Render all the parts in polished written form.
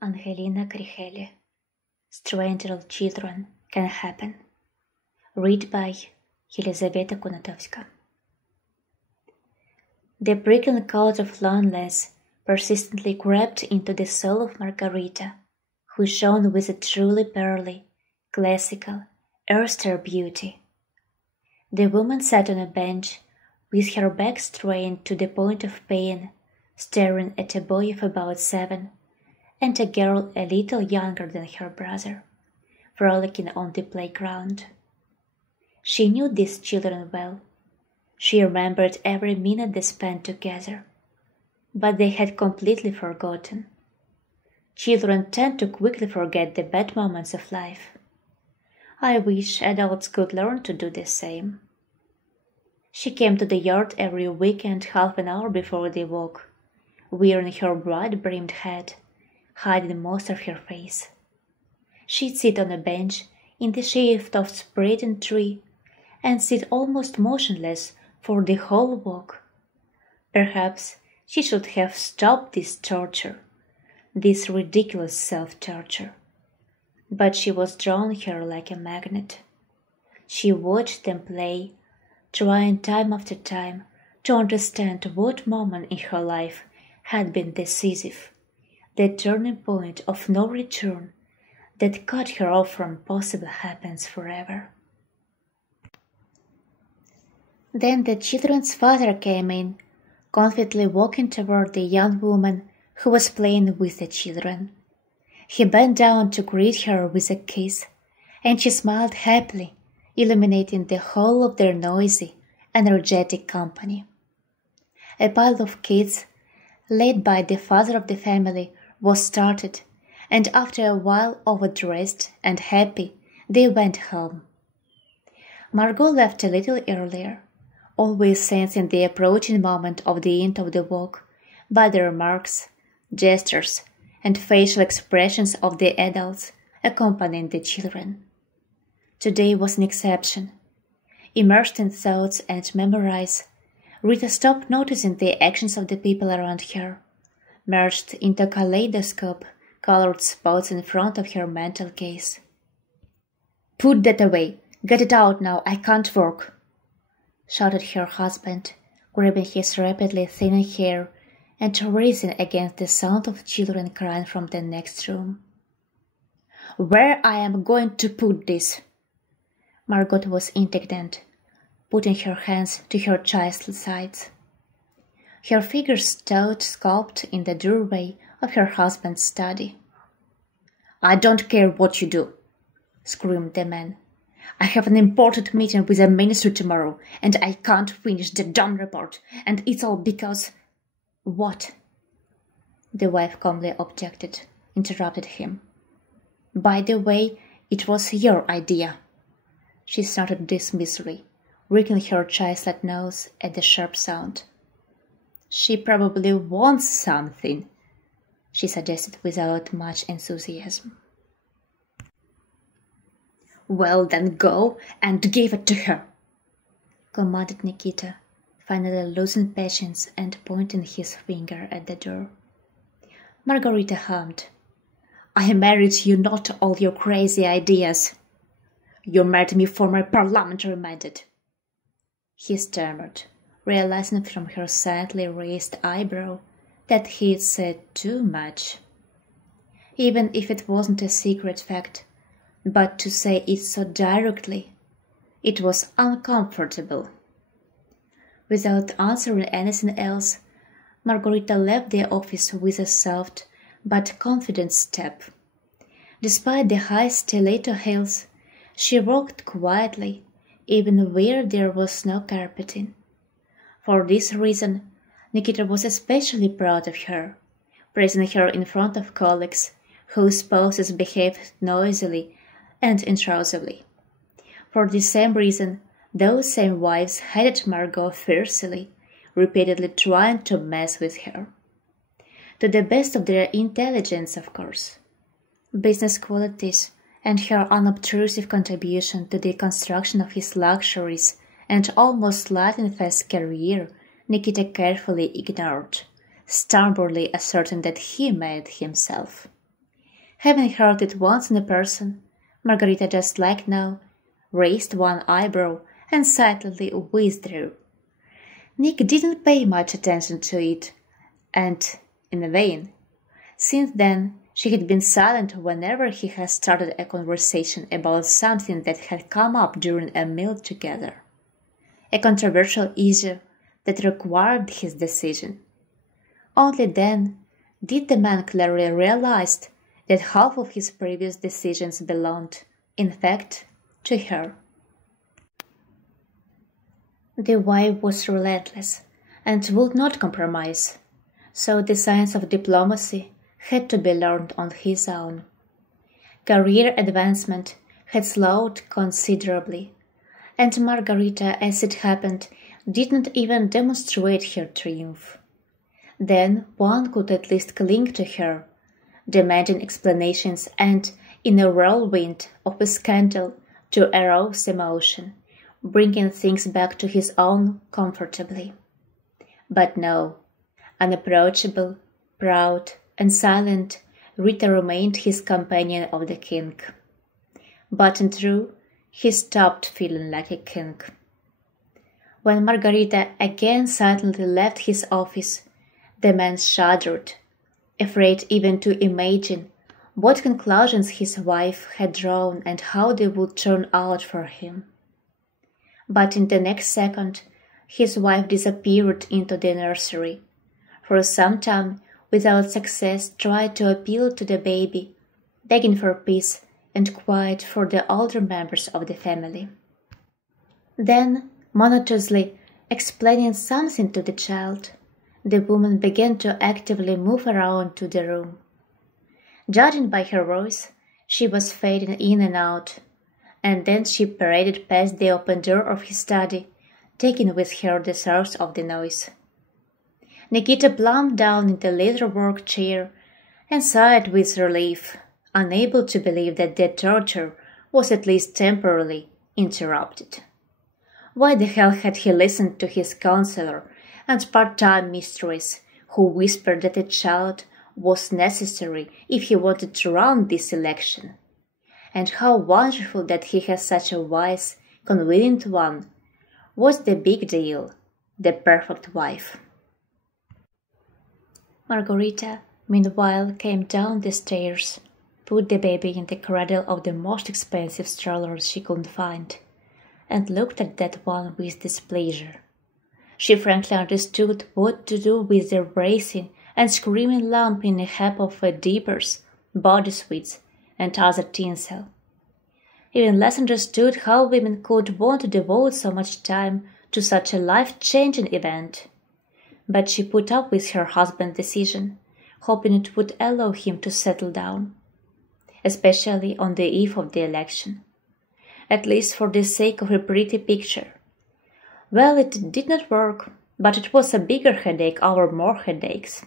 Ангеліна Кріхелі. Strange Little Children Can Happen. Read by Єлизавета Конотовська. The prickling cause of loneliness persistently crept into the soul of Margarita, who shone with a truly pearly, classical, austere beauty. The woman sat on a bench, with her back strained to the point of pain, staring at a boy of about 7, and a girl a little younger than her brother, frolicking on the playground. She knew these children well. She remembered every minute they spent together, but they had completely forgotten. Children tend to quickly forget the bad moments of life. I wish adults could learn to do the same. She came to the yard every weekend half an hour before the walk, wearing her broad-brimmed hat, hiding most of her face. She'd sit on a bench in the shade of a spreading tree and sit almost motionless for the whole walk. Perhaps she should have stopped this torture, this ridiculous self-torture. But she was drawn here like a magnet. She watched them play, trying time after time to understand what moment in her life had been decisive, the turning point of no return that cut her off from possible happiness forever. Then the children's father came in, confidently walking toward the young woman who was playing with the children. He bent down to greet her with a kiss, and she smiled happily, illuminating the whole of their noisy, energetic company. A pile of kids, led by the father of the family, was started, and after a while, overdressed and happy, they went home. Margot left a little earlier, always sensing the approaching moment of the end of the walk by the remarks, gestures, and facial expressions of the adults accompanying the children. Today was an exception. Immersed in thoughts and memories, Rita stopped noticing the actions of the people around her, merged into kaleidoscope-colored spots in front of her mental gaze. "Put that away! Get it out now, I can't work!" shouted her husband, grabbing his rapidly thinning hair and raising against the sound of children crying from the next room. "Where I am going to put this?" Margot was indignant, putting her hands to her child's sides. Her figure stood sculpted in the doorway of her husband's study. "I don't care what you do," screamed the man. "I have an important meeting with the minister tomorrow, and I can't finish the damn report, and it's all because—" "What?" the wife calmly objected, interrupted him. "By the way, it was your idea," she snorted dismissively, wrinkling her childlike nose at the sharp sound. "She probably wants something," she suggested without much enthusiasm. "Well, then go and give it to her," commanded Nikita, finally losing patience and pointing his finger at the door. Margarita hummed. "I married you, not all your crazy ideas." "You married me for my parliamentary mandate," he stammered, realizing from her slightly raised eyebrow that he'd said too much. Even if it wasn't a secret fact, but to say it so directly, it was uncomfortable. Without answering anything else, Margarita left the office with a soft but confident step. Despite the high stiletto heels, she walked quietly, even where there was no carpeting. For this reason, Nikita was especially proud of her, praising her in front of colleagues whose spouses behaved noisily and intrusively. For the same reason, those same wives hated Margot fiercely, repeatedly trying to mess with her. To the best of their intelligence, of course. Business qualities and her unobtrusive contribution to the construction of his luxuries and almost lightning-fast career Nikita carefully ignored, stubbornly asserting that he made himself. Having heard it once in person, Margarita, just like now, raised one eyebrow and silently withdrew. Nick didn't pay much attention to it, and in vain. Since then, she had been silent whenever he had started a conversation about something that had come up during a meal together, a controversial issue that required his decision. Only then did the man clearly realize that half of his previous decisions belonged, in fact, to her. The wife was relentless and would not compromise, so the science of diplomacy had to be learned on his own. Career advancement had slowed considerably, and Margarita, as it happened, did not even demonstrate her triumph. Then one could at least cling to her, demanding explanations and, in a whirlwind of a scandal, to arouse emotion, bringing things back to his own comfortably. But no, unapproachable, proud, and silent, Rita remained his companion of the king. But in truth, he stopped feeling like a king. When Margarita again silently left his office, the man shuddered, afraid even to imagine what conclusions his wife had drawn and how they would turn out for him. But in the next second, his wife disappeared into the nursery. For some time, without success, tried to appeal to the baby, begging for peace and quiet for the older members of the family. Then, monotonously explaining something to the child, the woman began to actively move around to the room. Judging by her voice, she was fading in and out, and then she paraded past the open door of his study, taking with her the source of the noise. Nikita plumped down in the leather-work chair and sighed with relief, unable to believe that the torture was at least temporarily interrupted. Why the hell had he listened to his counselor and part-time mistress, who whispered that a child was necessary if he wanted to run this election? And how wonderful that he has such a wise, convenient one. What's the big deal? The perfect wife. Margarita, meanwhile, came down the stairs, put the baby in the cradle of the most expensive stroller she could find, and looked at that one with displeasure. She frankly understood what to do with the racing and screaming lump in a heap of diapers, body sweets, and other tinsel. Even less understood how women could want to devote so much time to such a life-changing event. But she put up with her husband's decision, hoping it would allow him to settle down, especially on the eve of the election, at least for the sake of a pretty picture. Well, it did not work, but it was a bigger headache over more headaches.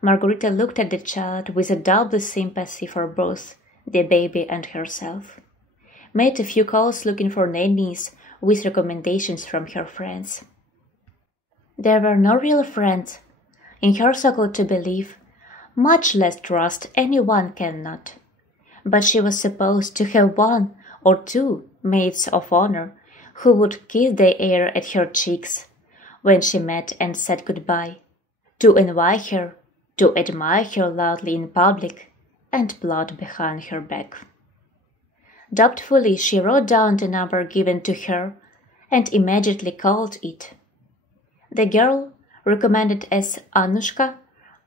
Margarita looked at the child with a double sympathy for both the baby and herself, made a few calls looking for nannies with recommendations from her friends. There were no real friends, in her circle to believe, much less trust anyone cannot. But she was supposed to have one or two maids of honor who would kiss the air at her cheeks when she met and said goodbye, to envy her, to admire her loudly in public, and plot behind her back. Doubtfully she wrote down the number given to her and immediately called it. The girl, recommended as Anushka,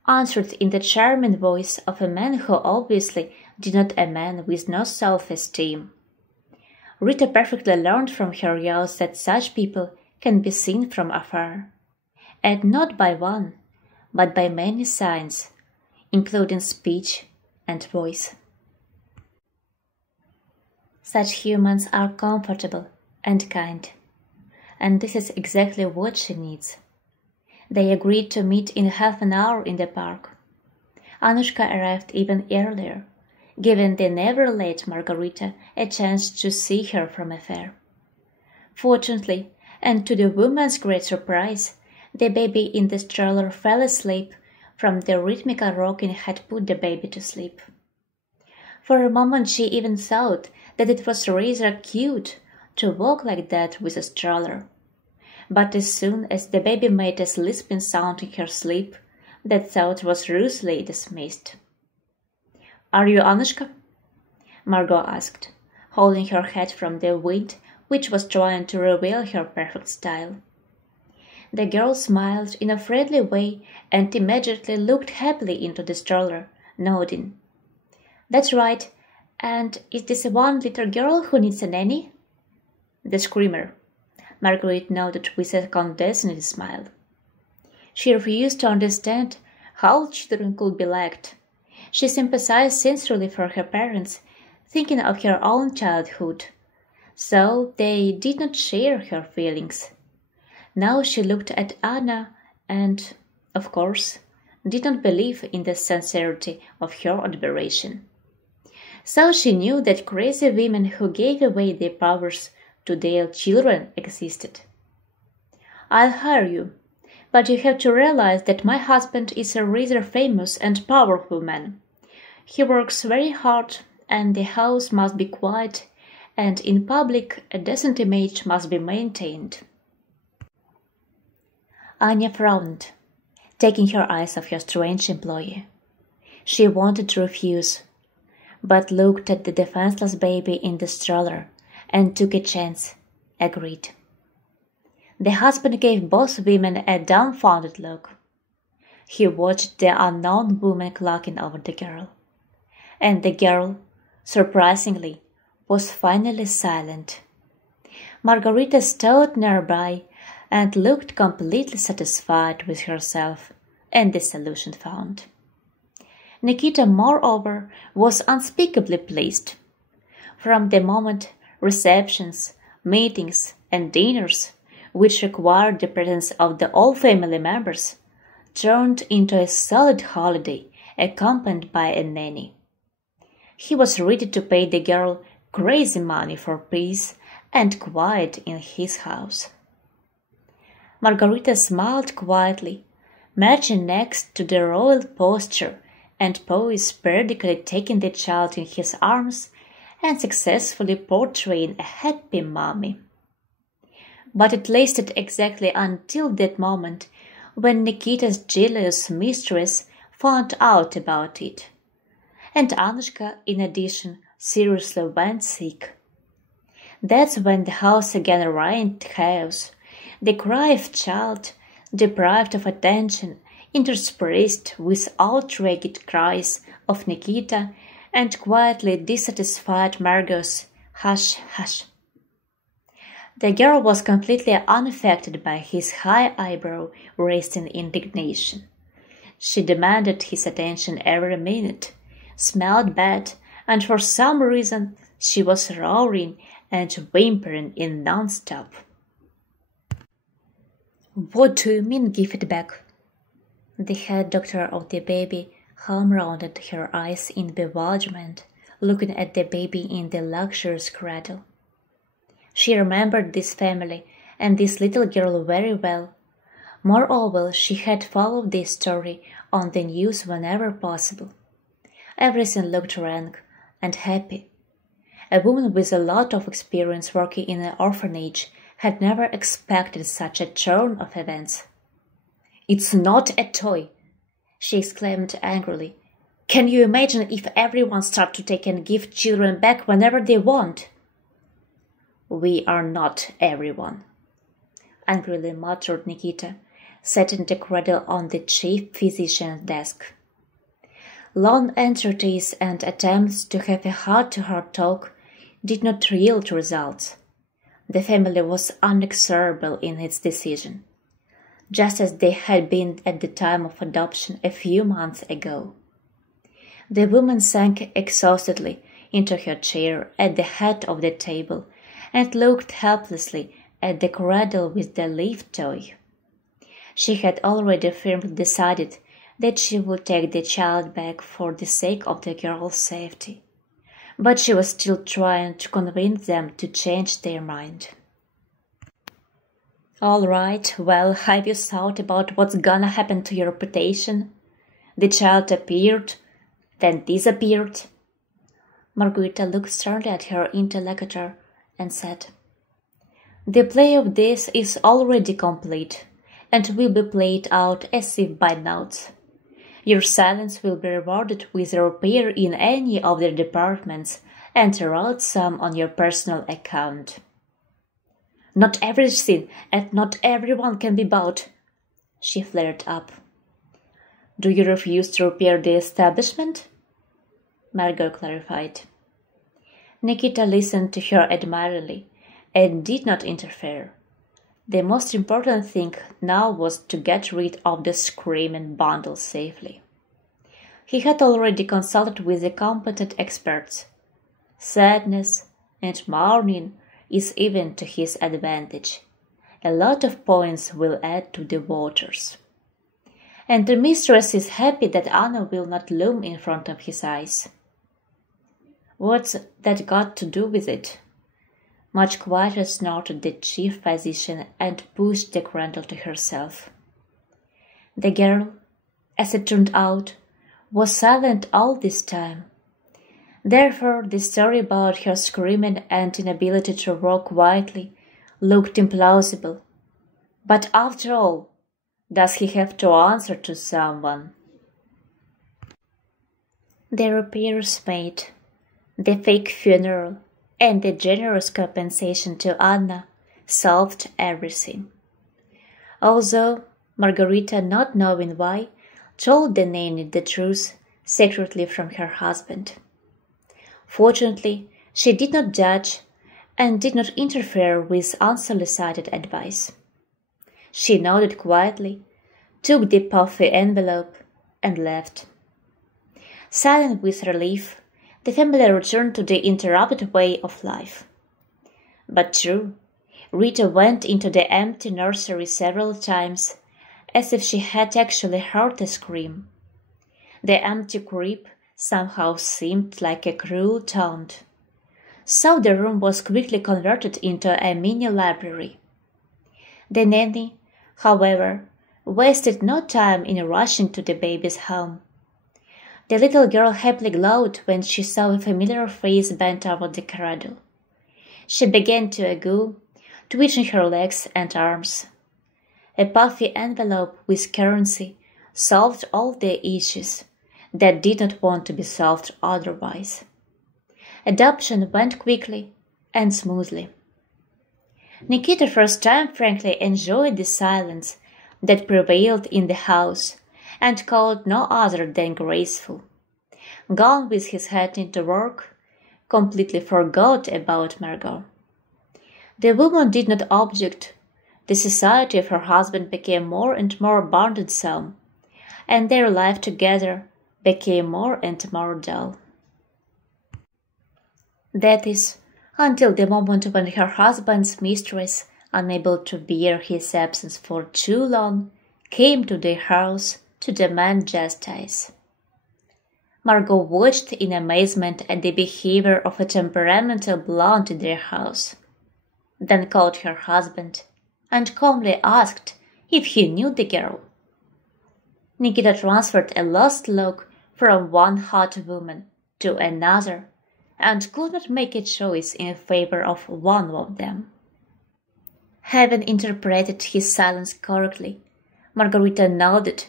answered in the charming voice of a man who obviously did not a man with no self-esteem. Rita perfectly learned from her years that such people can be seen from afar, and not by one, but by many signs, including speech and voice. Such humans are comfortable and kind, and this is exactly what she needs. They agreed to meet in half an hour in the park. Anushka arrived even earlier, giving the never-late Margarita a chance to see her from afar. Fortunately, and to the woman's great surprise, the baby in the stroller fell asleep from the rhythmical rocking had put the baby to sleep. For a moment she even thought that it was rather cute to walk like that with a stroller. But as soon as the baby made a lisping sound in her sleep, that thought was ruthlessly dismissed. "Are you Anushka?" Margot asked, holding her head from the wind which was trying to reveal her perfect style. The girl smiled in a friendly way and immediately looked happily into the stroller, nodding. "That's right. And is this one little girl who needs a nanny?" "The screamer," Marguerite nodded with a condescending smile. She refused to understand how children could be liked. She sympathized sincerely for her parents, thinking of her own childhood, so they did not share her feelings. Now she looked at Anna and, of course, did not believe in the sincerity of her admiration. So she knew that crazy women who gave away their powers to their children existed. "I'll hire you, but you have to realize that my husband is a rather famous and powerful man. He works very hard, and the house must be quiet, and in public a decent image must be maintained." Anya frowned, taking her eyes off her strange employee. She wanted to refuse, but looked at the defenseless baby in the stroller and took a chance, agreed. The husband gave both women a dumbfounded look. He watched the unknown woman clocking over the girl, and the girl, surprisingly, was finally silent. Margarita stood nearby and looked completely satisfied with herself and the solution found. Nikita, moreover, was unspeakably pleased. From the moment receptions, meetings, and dinners, which required the presence of the all family members, turned into a solid holiday accompanied by a nanny. He was ready to pay the girl crazy money for peace and quiet in his house. Margarita smiled quietly, marching next to the royal posture and poised periodically taking the child in his arms and successfully portraying a happy mommy. But it lasted exactly until that moment when Nikita's jealous mistress found out about it. And Anushka, in addition, seriously went sick. That's when the house again reigned chaos. The cry of child, deprived of attention, interspersed with outraged cries of Nikita and quietly dissatisfied Margot's "hush, hush." The girl was completely unaffected by his high eyebrow raised in indignation. She demanded his attention every minute, smelled bad, and for some reason she was roaring and whimpering in non-stop. "What do you mean, give it back?" The head doctor of the baby home-rounded her eyes in bewilderment, looking at the baby in the luxurious cradle. She remembered this family and this little girl very well. Moreover, she had followed this story on the news whenever possible. Everything looked rank and happy. A woman with a lot of experience working in an orphanage had never expected such a turn of events. "It's not a toy," she exclaimed angrily. "Can you imagine if everyone started to take and give children back whenever they want?" "We are not everyone," angrily muttered Nikita, setting the cradle on the chief physician's desk. Long entreaties and attempts to have a heart-to-heart talk did not yield results. The family was inexorable in its decision, just as they had been at the time of adoption a few months ago. The woman sank exhaustedly into her chair at the head of the table and looked helplessly at the cradle with the live toy. She had already firmly decided that she would take the child back for the sake of the girl's safety, but she was still trying to convince them to change their mind. "All right, well, have you thought about what's gonna happen to your reputation? The child appeared, then disappeared." Margarita looked sternly at her interlocutor and said, "The play of this is already complete, and will be played out as if by notes. Your silence will be rewarded with a repair in any of the departments, and a road sum on your personal account." "Not everything and not everyone can be bought," she flared up. "Do you refuse to repair the establishment?" Margot clarified. Nikita listened to her admiringly and did not interfere. The most important thing now was to get rid of the screaming bundle safely. He had already consulted with the competent experts. Sadness and mourning is even to his advantage. A lot of points will add to the waters. And the mistress is happy that Anna will not loom in front of his eyes. What's that got to do with it? Much quieter snorted the chief physician and pushed the candle to herself. The girl, as it turned out, was silent all this time. Therefore, the story about her screaming and inability to walk quietly looked implausible. But after all, does he have to answer to someone? The repairs made, the fake funeral, and the generous compensation to Anna solved everything. Although Margarita, not knowing why, told the nanny the truth secretly from her husband. Fortunately, she did not judge and did not interfere with unsolicited advice. She nodded quietly, took the puffy envelope, and left. Silent with relief, the family returned to the interrupted way of life. But true, Rita went into the empty nursery several times, as if she had actually heard a scream. The empty crib somehow seemed like a cruel taunt. So the room was quickly converted into a mini library. The nanny, however, wasted no time in rushing to the baby's home. The little girl happily glowed when she saw a familiar face bent over the cradle. She began to giggle, twitching her legs and arms. A puffy envelope with currency solved all the issues that did not want to be solved otherwise. Adoption went quickly and smoothly. Nikita first time frankly enjoyed the silence that prevailed in the house and called no other than graceful. Gone with his head into work, completely forgot about Margot. The woman did not object. The society of her husband became more and more burdensome, and their life together became more and more dull. That is, until the moment when her husband's mistress, unable to bear his absence for too long, came to their house to demand justice. Margot watched in amazement at the behavior of a temperamental blonde in their house, then called her husband and calmly asked if he knew the girl. Nikita transferred a lost look from one hot woman to another and could not make a choice in favor of one of them. Having interpreted his silence correctly, Margarita nodded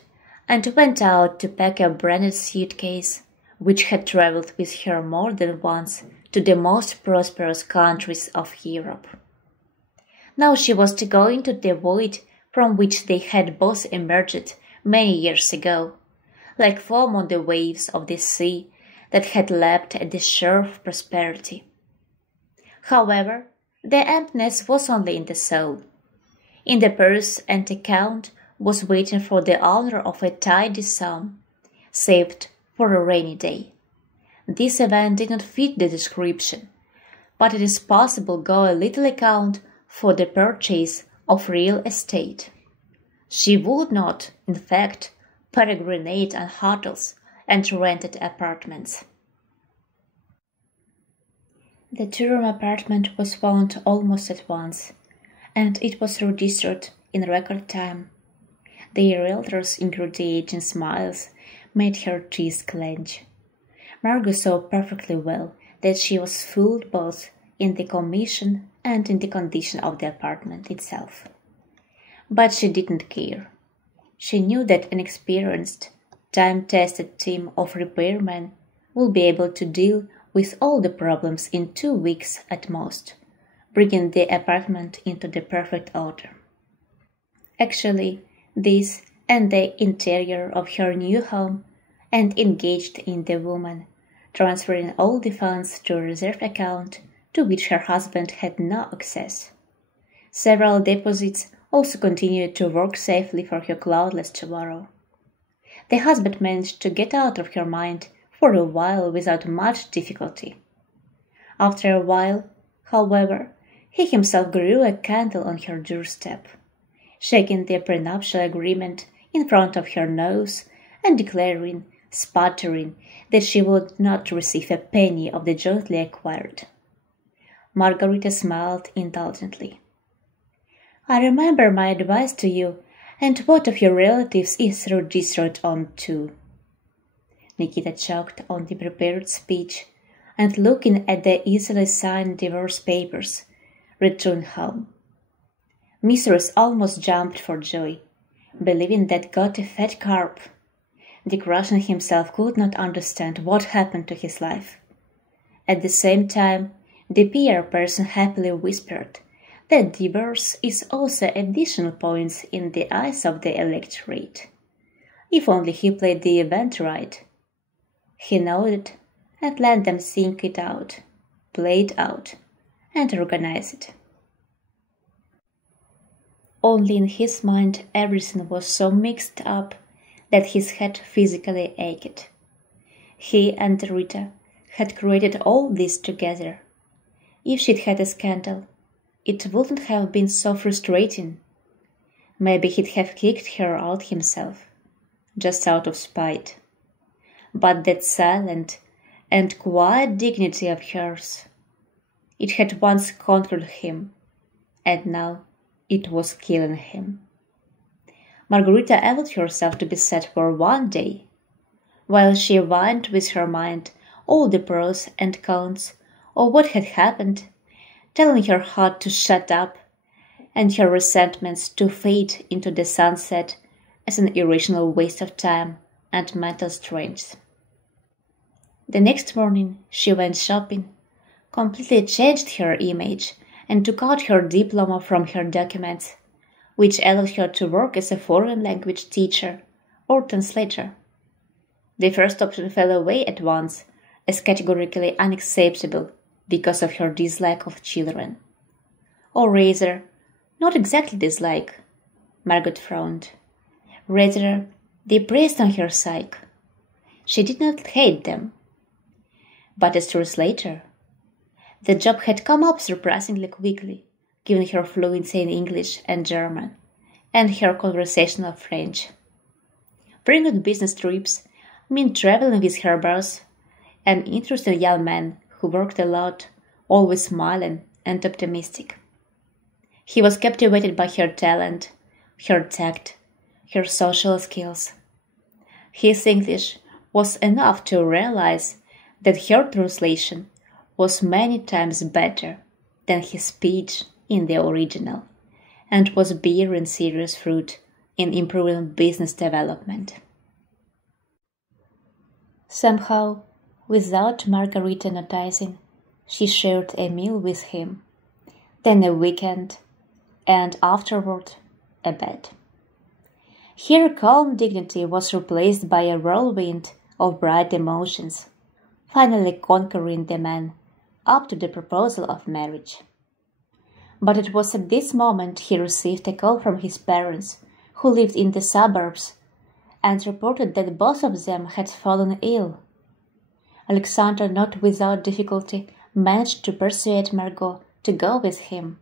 and went out to pack a branded suitcase, which had traveled with her more than once to the most prosperous countries of Europe. Now she was to go into the void from which they had both emerged many years ago, like foam on the waves of the sea that had lapped at the shore of prosperity. However, the emptiness was only in the soul. In the purse and account was waiting for the owner of a tidy sum, saved for a rainy day. This event did not fit the description, but it is possible go a little account for the purchase of real estate. She would not, in fact, peregrinate on hotels and rented apartments. The two-room apartment was found almost at once, and it was registered in record time. The realtor's encouraging smiles made her teeth clench. Margot saw perfectly well that she was fooled both in the commission and in the condition of the apartment itself. But she didn't care. She knew that an experienced, time-tested team of repairmen would be able to deal with all the problems in 2 weeks at most, bringing the apartment into the perfect order. Actually, this and the interior of her new home, and engaged in the woman, transferring all the funds to a reserve account to which her husband had no access. Several deposits also continued to work safely for her cloudless tomorrow. The husband managed to get out of her mind for a while without much difficulty. After a while, however, he himself grew a candle on her doorstep, shaking the prenuptial agreement in front of her nose and declaring, sputtering, that she would not receive a penny of the jointly acquired. Margarita smiled indulgently. "I remember my advice to you, and what of your relatives is registered on too." Nikita choked on the prepared speech and, looking at the easily signed divorce papers, returned home. Mistress almost jumped for joy, believing that got a fat carp. Dick Russian himself could not understand what happened to his life. At the same time, the PR person happily whispered that divorce is also additional points in the eyes of the electorate. If only he played the event right. He nodded and let them think it out, play it out, and organize it. Only in his mind everything was so mixed up that his head physically ached. He and Rita had created all this together. If she'd had a scandal, it wouldn't have been so frustrating. Maybe he'd have kicked her out himself, just out of spite. But that silent and quiet dignity of hers, it had once conquered him, and now it was killing him. Margarita allowed herself to be sad for one day, while she weighed with her mind all the pros and cons of what had happened, telling her heart to shut up and her resentments to fade into the sunset as an irrational waste of time and mental strength. The next morning she went shopping, completely changed her image, and took out her diploma from her documents, which allowed her to work as a foreign language teacher or translator. The first option fell away at once, as categorically unacceptable because of her dislike of children. Or rather, not exactly dislike, Margot frowned. Rather, they pressed on her psyche. She did not hate them. But as translator, the job had come up surprisingly quickly, given her fluency in English and German, and her conversational French. Frequent business trips meant traveling with her boss, an interesting young man who worked a lot, always smiling and optimistic. He was captivated by her talent, her tact, her social skills. His English was enough to realize that her translation was many times better than his speech in the original, and was bearing serious fruit in improving business development. Somehow, without Margarita noticing, she shared a meal with him, then a weekend, and afterward a bed. Her calm dignity was replaced by a whirlwind of bright emotions, finally conquering the man up to the proposal of marriage. But it was at this moment he received a call from his parents, who lived in the suburbs, and reported that both of them had fallen ill. Alexander, not without difficulty, managed to persuade Margot to go with him,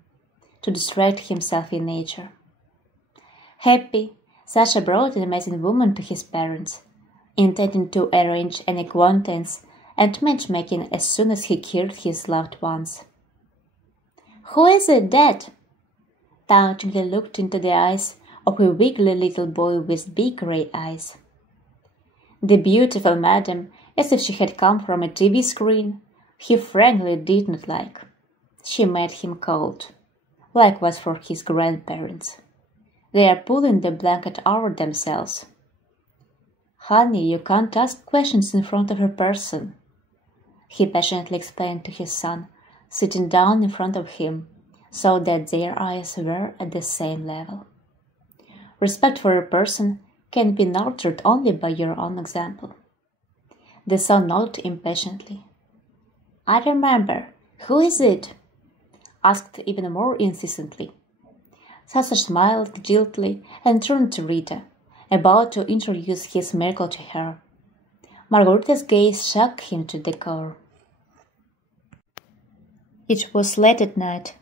to distract himself in nature. Happy, Sasha brought an amazing woman to his parents, intending to arrange an acquaintance and matchmaking as soon as he cured his loved ones. "Who is it, Dad?" Tauntingly looked into the eyes of a wiggly little boy with big grey eyes. The beautiful madam, as if she had come from a TV screen, he frankly did not like. She made him cold. Likewise for his grandparents. They are pulling the blanket over themselves. "Honey, you can't ask questions in front of a person," he passionately explained to his son, sitting down in front of him, so that their eyes were at the same level. Respect for a person can be nurtured only by your own example. The son nodded impatiently. "I remember. Who is it?" asked even more insistently. Sasha smiled guiltily and turned to Rita, about to introduce his miracle to her. Margarita's gaze shocked him to the core. It was late at night,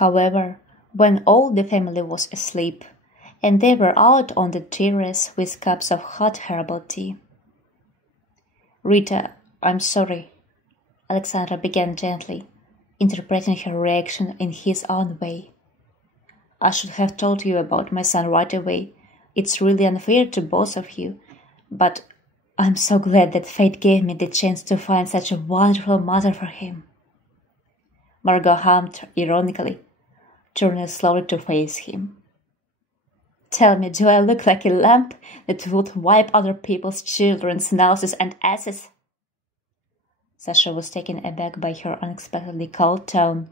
however, when all the family was asleep, and they were out on the terrace with cups of hot herbal tea. "Rita, I'm sorry," Alexandra began gently, interpreting her reaction in his own way. "I should have told you about my son right away. It's really unfair to both of you, but I'm so glad that fate gave me the chance to find such a wonderful mother for him." Margot hummed ironically, turning slowly to face him. "Tell me, do I look like a lamp that would wipe other people's children's noses and asses?" Sasha was taken aback by her unexpectedly cold tone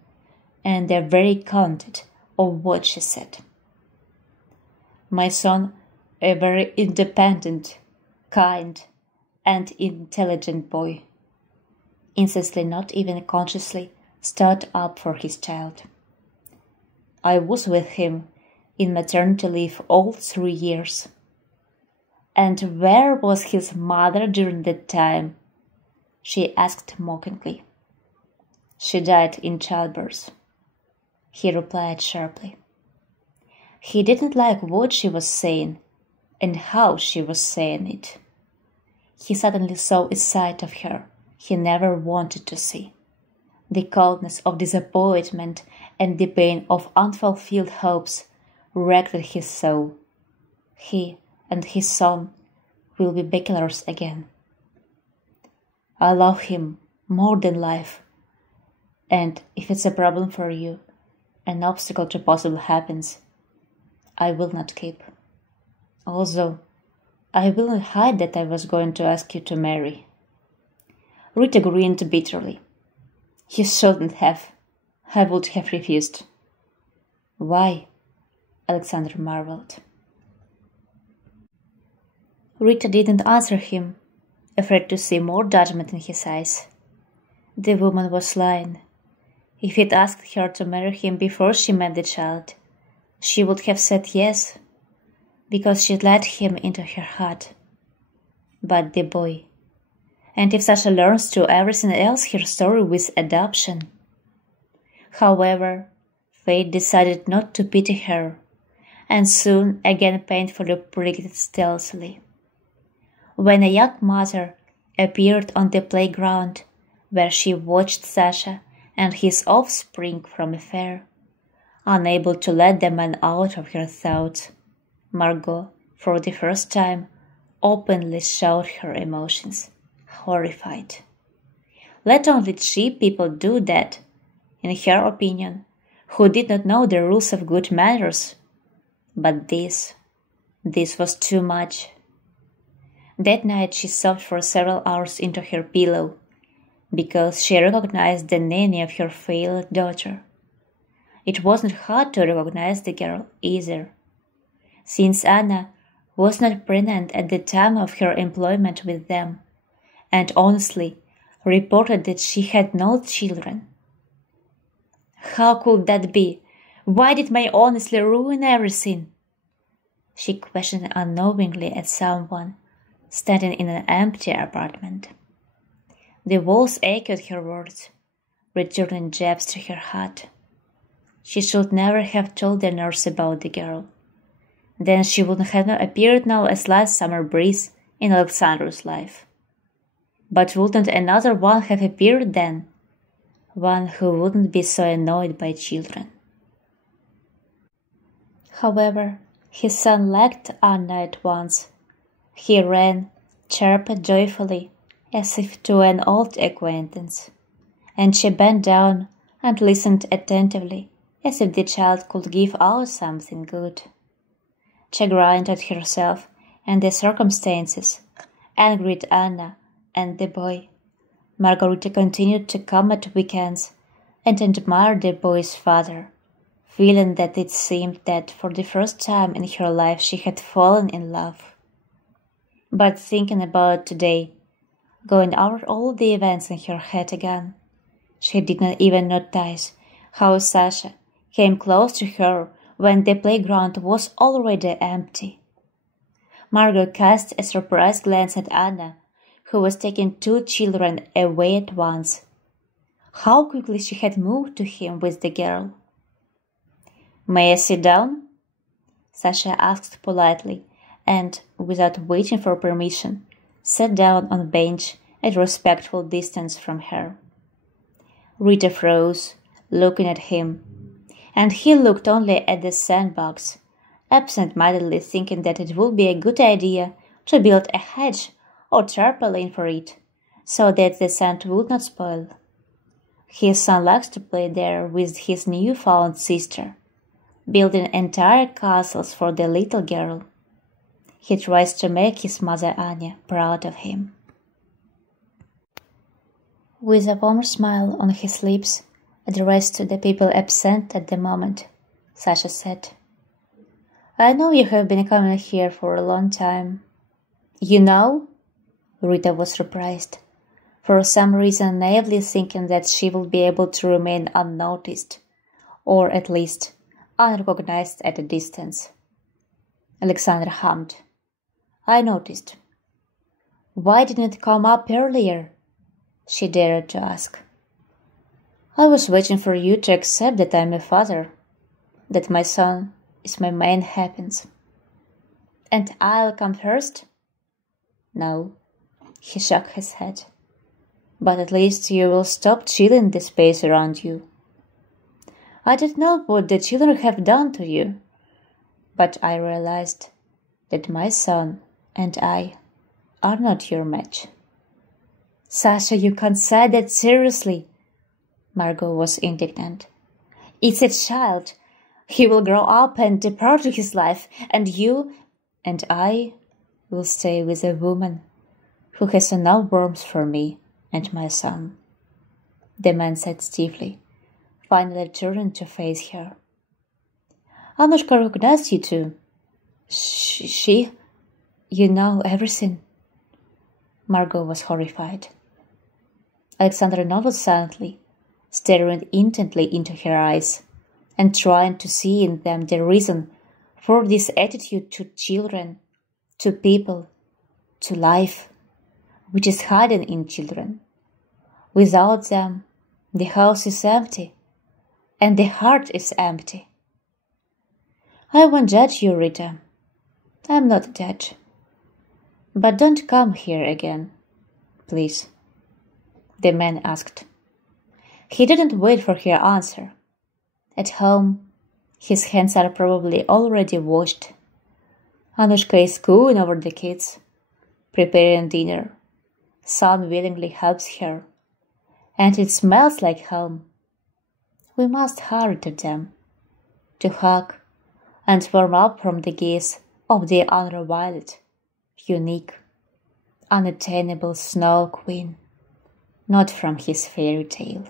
and the very content of what she said. "My son, a very independent, kind, and intelligent boy," instantly, not even consciously, stood up for his child. "I was with him in maternity leave all 3 years." "And where was his mother during that time?" she asked mockingly. "She died in childbirth," he replied sharply. He didn't like what she was saying and how she was saying it. He suddenly saw a side of her he never wanted to see. The coldness of disappointment and the pain of unfulfilled hopes wrecked his soul. He and his son will be bachelors again. "I love him more than life, and if it's a problem for you, an obstacle to possible happens, I will not keep. Also, I will not hide that I was going to ask you to marry." Rita grinned bitterly. "You shouldn't have. I would have refused." "Why?" Alexandra marveled. Rita didn't answer him, afraid to see more judgment in his eyes. The woman was lying. If he'd asked her to marry him before she met the child, she would have said yes, because she'd let him into her heart. But the boy. And if Sasha learns through everything else her story with adoption. However, fate decided not to pity her, and soon again painfully pricked stealthily. When a young mother appeared on the playground where she watched Sasha and his offspring from afar, unable to let the man out of her thoughts, Margot, for the first time, openly showed her emotions, horrified. Let only cheap people do that, in her opinion, who did not know the rules of good manners. But this was too much. That night she sobbed for several hours into her pillow, because she recognized the nanny of her failed daughter. It wasn't hard to recognize the girl either, since Anna was not pregnant at the time of her employment with them, and honestly reported that she had no children. How could that be? Why did my honesty ruin everything? She questioned unknowingly at someone standing in an empty apartment. The walls echoed her words, returning jabs to her heart. She should never have told the nurse about the girl. Then she would have appeared now as last summer breeze in Alexandra's life. But wouldn't another one have appeared then? One who wouldn't be so annoyed by children. However, his son liked Anna at once. He ran, chirped joyfully, as if to an old acquaintance, and she bent down and listened attentively, as if the child could give out something good. Chagrined at herself and the circumstances, angry at Anna and the boy, Margarita continued to come at weekends and admire the boy's father, feeling that it seemed that for the first time in her life she had fallen in love. But thinking about today, going over all the events in her head again, she did not even notice how Sasha came close to her when the playground was already empty. Margot cast a surprised glance at Anna, who was taking 2 children away at once. How quickly she had moved to him with the girl. "May I sit down?" Sasha asked politely, and, without waiting for permission, sat down on a bench at a respectful distance from her. Rita froze, looking at him, and he looked only at the sandbox, absent-mindedly thinking that it would be a good idea to build a hedge or tarpaulin for it, so that the sand would not spoil. His son likes to play there with his new-found sister, building entire castles for the little girl. He tries to make his mother Anya proud of him. With a warm smile on his lips, addressed to the people absent at the moment, Sasha said, "I know you have been coming here for a long time." "You know?" Rita was surprised, for some reason naively thinking that she would be able to remain unnoticed, or at least unrecognized at a distance. Alexander hummed. "I noticed." "Why didn't it come up earlier?" she dared to ask. "I was waiting for you to accept that I'm a father, that my son is my main happiness." "And I'll come first?" "No," he shook his head. "But at least you will stop chilling the space around you. I don't know what the children have done to you, but I realized that my son and I are not your match." "Sasha, you can't say that seriously." Margot was indignant. "It's a child. He will grow up and depart to his life, and you and I will stay with a woman who has enough warmth for me and my son," the man said stiffly, finally turning to face her. "Anushka recognized you too." She? You know everything." Margot was horrified. Alexander nodded silently, staring intently into her eyes, and trying to see in them the reason for this attitude to children, to people, to life, which is hidden in children. Without them, the house is empty, and the heart is empty. "I won't judge you, Rita. I'm not a judge. But don't come here again, please," the man asked. He didn't wait for her answer. At home, his hands are probably already washed. Anushka is cooing over the kids, preparing dinner. Son willingly helps her, and it smells like home. We must hurry to them, to hug and warm up from the gaze of the unreviled, unique, unattainable Snow Queen, not from his fairy tale.